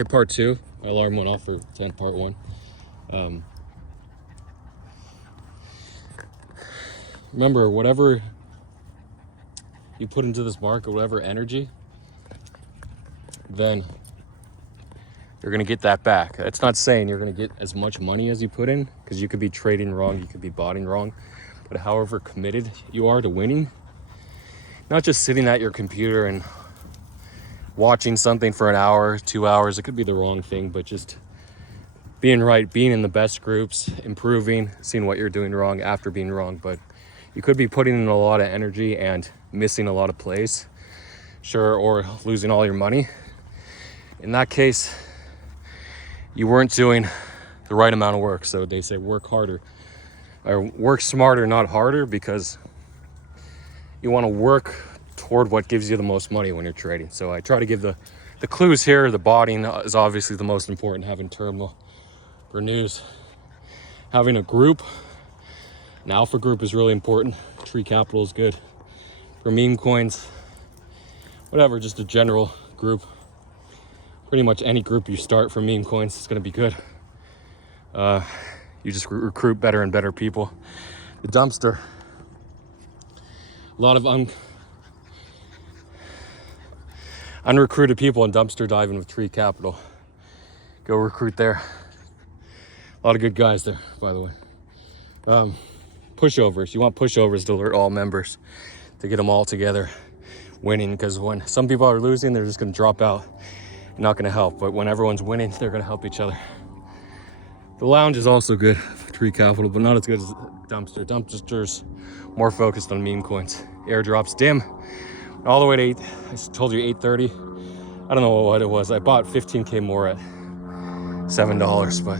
Okay, part 2. My alarm went off for part 1. Remember, whatever you put into this market, whatever energy, then you're going to get that back. That's not saying you're going to get as much money as you put in, because you could be trading wrong, you could be botting wrong. But however committed you are to winning, not just sitting at your computer and watching something for an hour, 2 hours, it could be the wrong thing, but just being right, being in the best groups, improving, seeing what you're doing wrong after being wrong. But you could be putting in a lot of energy and missing a lot of plays, sure, or losing all your money. In that case, you weren't doing the right amount of work. So they say work harder, or work smarter, not harder, because you want to work toward what gives you the most money when you're trading. So I try to give the clues here. The botting is obviously the most important, having terminal for news, having a group, an alpha group is really important. Tree Capital is good for meme coins, whatever, just a general group. Pretty much any group you start for meme coins is going to be good. You just recruit better and better people. The dumpster, a lot of unrecruited people in dumpster diving with Tree Capital. Go recruit there. A lot of good guys there, by the way. Pushovers. You want pushovers to alert all members, to get them all together winning, because when some people are losing, they're just going to drop out. Not going to help. But when everyone's winning, they're going to help each other. The lounge is also good for Tree Capital, but not as good as dumpster. Dumpster's more focused on meme coins. Airdrops, dim, all the way to 8. I told you 8:30. I don't know what it was. I bought 15K more at $7, but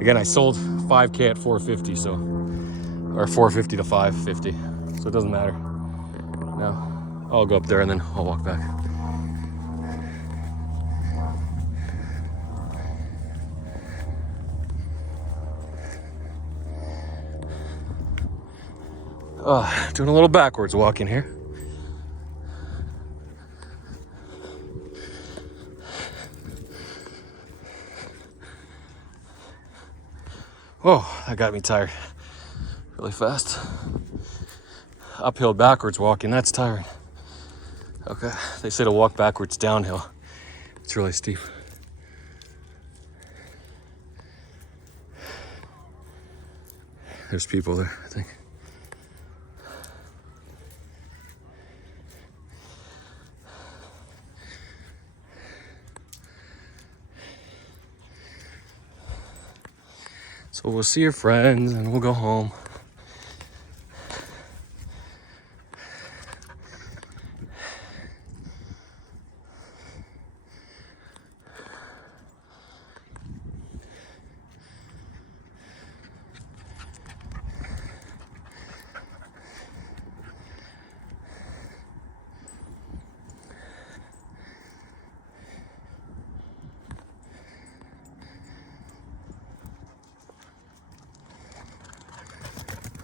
again, I sold 5K at 450, so, or 450 to 550, so it doesn't matter. Now, I'll go up there and then I'll walk back. Doing a little backwards walking here. Whoa, that got me tired really fast. Uphill backwards walking, that's tiring. Okay, they say to walk backwards downhill. It's really steep. There's people there, I think. So we'll see your friends and we'll go home.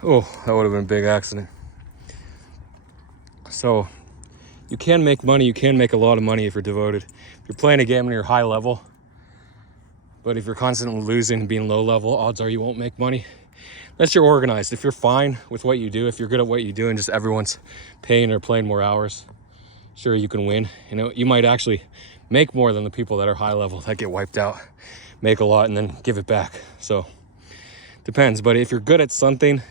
Oh, that would have been a big accident. So you can make money, you can make a lot of money if you're devoted. If you're playing a game and you're high level, but if you're constantly losing and being low level, odds are you won't make money. Unless you're organized. If you're fine with what you do, if you're good at what you do and just everyone's paying or playing more hours, sure, you can win. You know, you might actually make more than the people that are high level that get wiped out, make a lot and then give it back. So depends. But if you're good at something,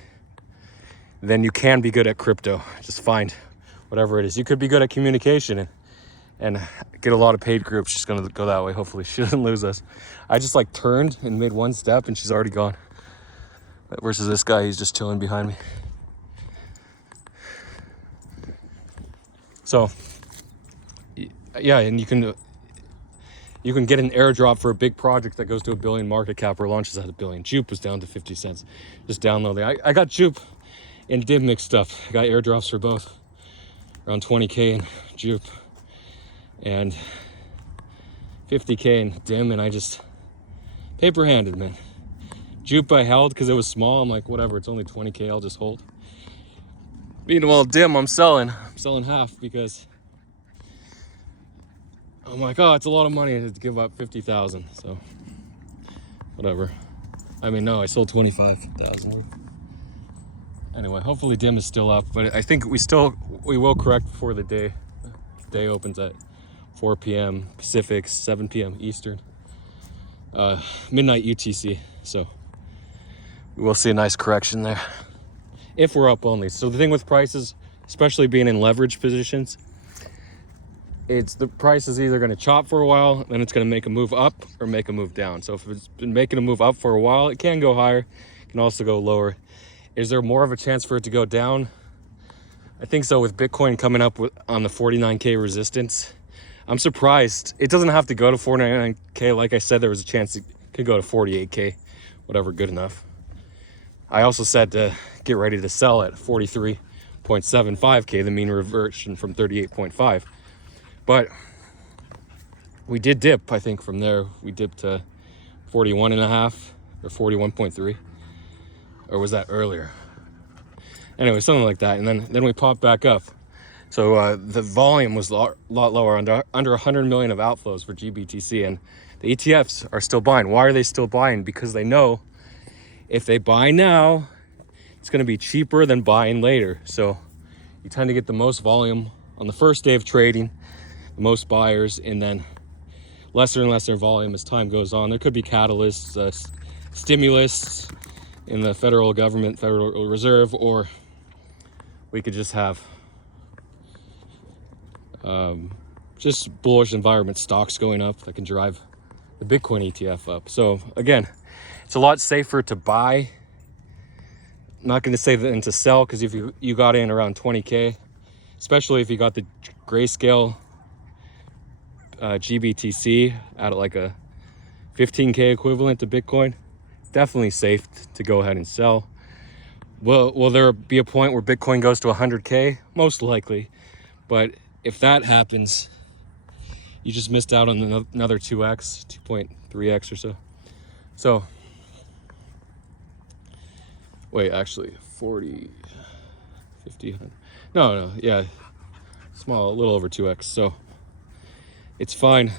then you can be good at crypto. Just find whatever it is. You could be good at communication and get a lot of paid groups. She's gonna go that way. Hopefully she doesn't lose us. I just like turned and made one step and she's already gone. Versus this guy, he's just chilling behind me. So yeah, and you can get an airdrop for a big project that goes to 1 billion market cap or launches at 1 billion. Jupe was down to 50 cents. Just download it. I got Jupe and Dim mixed stuff. I got airdrops for both. Around 20K in Jupe and 50K in Dim, and I just paper-handed, man. Jupe I held because it was small. I'm like, whatever, it's only 20K, I'll just hold. Meanwhile, Dim, I'm selling half because I'm like, oh, it's a lot of money to give up 50,000. So whatever. I mean, no, I sold 25,000 worth. Anyway, hopefully DIM is still up, but I think we will correct before the day opens at 4 p.m. Pacific, 7 p.m. Eastern, midnight UTC. So we will see a nice correction there if we're up only. So the thing with prices, especially being in leverage positions, it's the price is either going to chop for a while, then it's going to make a move up or make a move down. So if it's been making a move up for a while, it can go higher, it can also go lower. Is there more of a chance for it to go down? I think so, with Bitcoin coming up on the 49K resistance. I'm surprised. It doesn't have to go to 49K. Like I said, there was a chance it could go to 48K, whatever, good enough. I also said to get ready to sell at 43.75K, the mean reversion from 38.5. But we did dip, I think, from there. We dipped to 41.5 or 41.3. Or was that earlier? Anyway, something like that. And then we popped back up. So the volume was a lot lower, under 100 million of outflows for GBTC. And the ETFs are still buying. Why are they still buying? Because they know if they buy now, it's going to be cheaper than buying later. So you tend to get the most volume on the first day of trading, the most buyers, and then lesser and lesser volume as time goes on. There could be catalysts, stimulus in the federal government, Federal Reserve, or we could just have just bullish environment stocks going up that can drive the Bitcoin ETF up. So again, it's a lot safer to buy. I'm not going to say that to sell, because if you got in around 20K, especially if you got the Grayscale GBTC at like a 15K equivalent to Bitcoin, definitely safe to go ahead and sell. Will there be a point where Bitcoin goes to 100K? Most likely. But if that happens, you just missed out on another 2x, 2.3x or so. So, wait, actually, 40, 50, no, yeah, small, a little over 2x. So, it's fine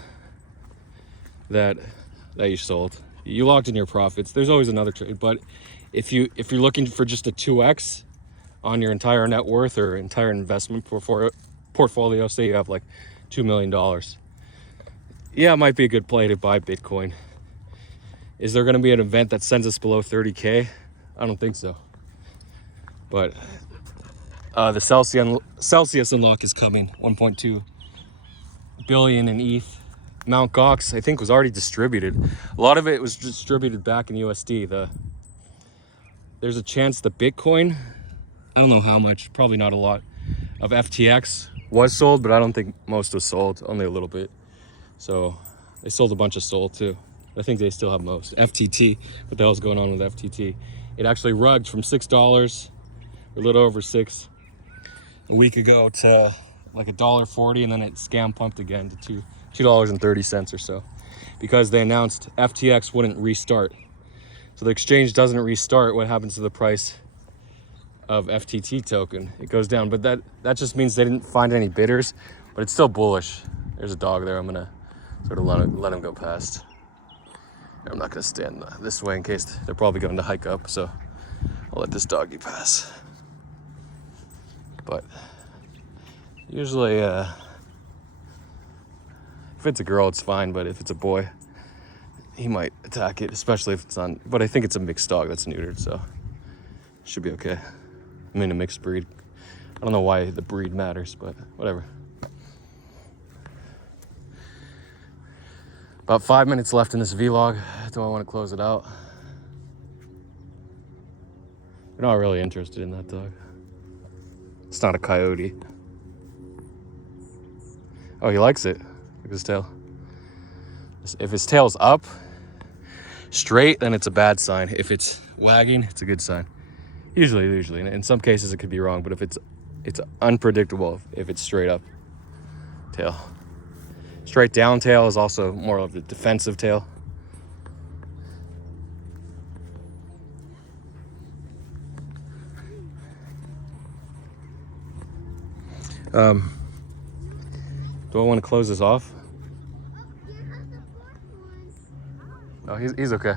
that you sold. You locked in your profits. There's always another trade, but if you're looking for just a 2x on your entire net worth or entire investment portfolio, say you have like $2 million, yeah, it might be a good play to buy Bitcoin. Is there going to be an event that sends us below 30K? I don't think so. But the Celsius unlock is coming, 1.2 billion in ETH. Mt. Gox, I think, was already distributed. A lot of it was distributed back in USD. There's a chance the Bitcoin, I don't know how much, probably not a lot, of FTX was sold, but I don't think most was sold, only a little bit. So they sold a bunch of SOL too. I think they still have most. FTT, what the hell's going on with FTT? It actually rugged from $6, or a little over $6, a week ago to like $1.40, and then it scam pumped again to $2.30 or so, because they announced FTX wouldn't restart. So the exchange doesn't restart. What happens to the price of FTT token? It goes down. But that just means they didn't find any bidders, but it's still bullish. There's a dog there. I'm gonna sort of let him go past. I'm not gonna stand this way in case they're probably going to hike up, so I'll let this doggy pass. But usually if it's a girl, it's fine, but if it's a boy, he might attack it, especially if it's on, but I think it's a mixed dog that's neutered, so it should be okay. I mean, a mixed breed. I don't know why the breed matters, but whatever. About 5 minutes left in this vlog. Do I want to close it out? We're not really interested in that dog. It's not a coyote. Oh, he likes it. Look at his tail. If his tail's up, straight, then it's a bad sign. If it's wagging, it's a good sign. Usually. In some cases, it could be wrong, but if it's unpredictable if it's straight up tail. Straight down tail is also more of a defensive tail. Do I want to close this off? Oh, he's okay.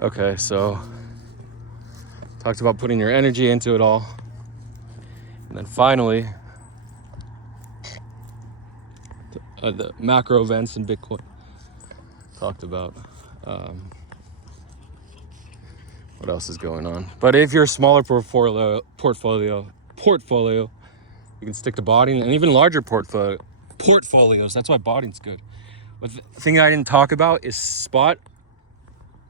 Okay, so talked about putting your energy into it all. And then finally, the macro events in Bitcoin. Talked about what else is going on. But if you're a smaller portfolio, you can stick to botting, and even larger portfolios. That's why botting's good. But the thing I didn't talk about is spot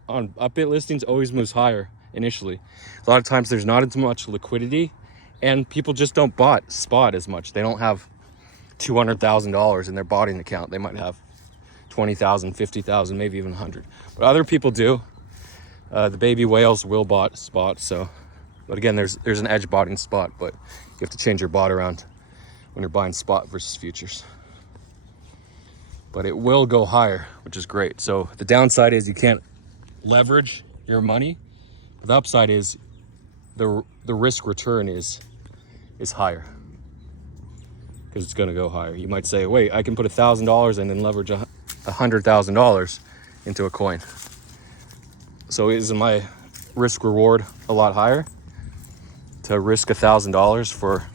on Upbit listings always moves higher initially. A lot of times there's not as much liquidity, and people just don't spot as much. They don't have $200,000 in their botting account. They might have 20,000, 50,000, maybe even 100. But other people do. The baby whales will spot. So, but again, there's an edge botting spot, but you have to change your bot around when you're buying spot versus futures. But it will go higher, which is great. So the downside is you can't leverage your money. The upside is the risk return is higher, because it's going to go higher. You might say, wait, I can put $1,000 in and leverage $100,000 into a coin. So isn't my risk reward a lot higher to risk $1,000 for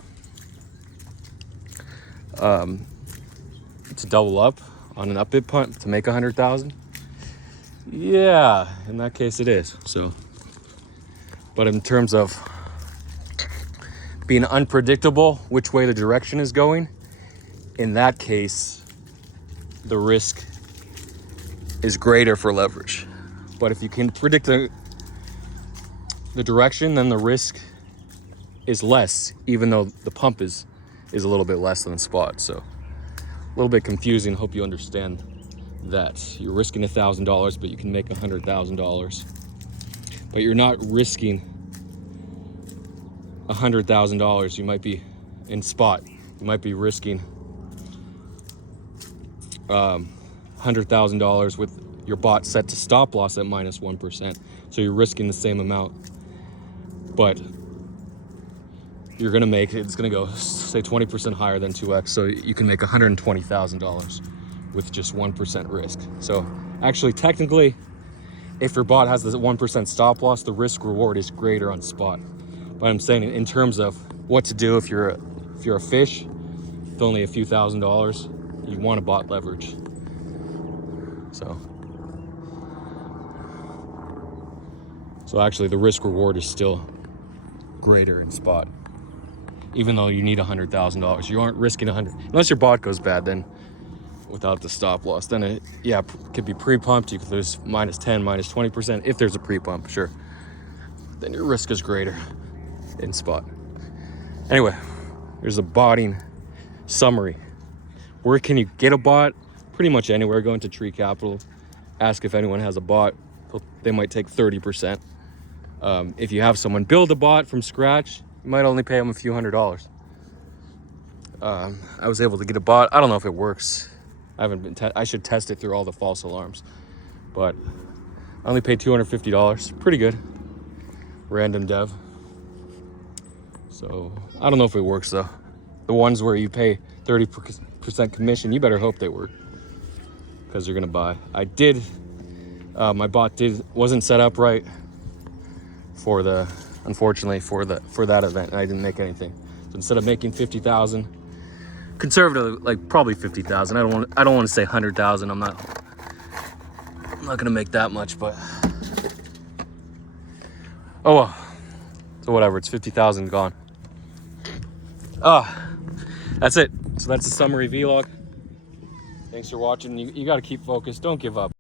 to double up on an Upbit punt to make 100,000? Yeah, in that case it is. So, but in terms of being unpredictable which way the direction is going, in that case the risk is greater for leverage. But if you can predict the direction, then the risk is less, even though the pump is a little bit less than spot. So a little bit confusing. Hope you understand that you're risking $1,000, but you can make $100,000. But you're not risking $100,000. You might be in spot. You might be risking $100,000 with your bot set to stop loss at minus 1%. So you're risking the same amount, but you're gonna make, it's gonna go say 20% higher than 2x. So you can make $120,000 with just 1% risk. So actually, technically, if your bot has the 1% stop loss, the risk reward is greater on spot. But I'm saying in terms of what to do if you're a fish with only a few $1,000s, you want to bot leverage. So actually the risk reward is still greater in spot, even though you need $100,000. You aren't risking 100, unless your bot goes bad. Then without the stop loss, then it could be pre-pumped. You could lose minus 10, minus 20% if there's a pre-pump, sure. Then your risk is greater in spot. Anyway, there's a botting summary. Where can you get a bot? Pretty much anywhere. Go into Tree Capital, ask if anyone has a bot. They might take 30%. If you have someone build a bot from scratch, you might only pay them a few $100s. I was able to get a bot. I don't know if it works. I should test it through all the false alarms, but I only paid $250. Pretty good. Random dev. So I don't know if it works though. The ones where you pay 30% commission, you better hope they work, because you're gonna buy. My bot wasn't set up right unfortunately for that event, and I didn't make anything. So instead of making 50,000, conservative, like probably 50,000. I don't want to say 100,000. I'm not gonna make that much, but oh well. So whatever, it's 50,000 gone. That's it. So that's the summary vlog. Thanks for watching. You got to keep focused. Don't give up.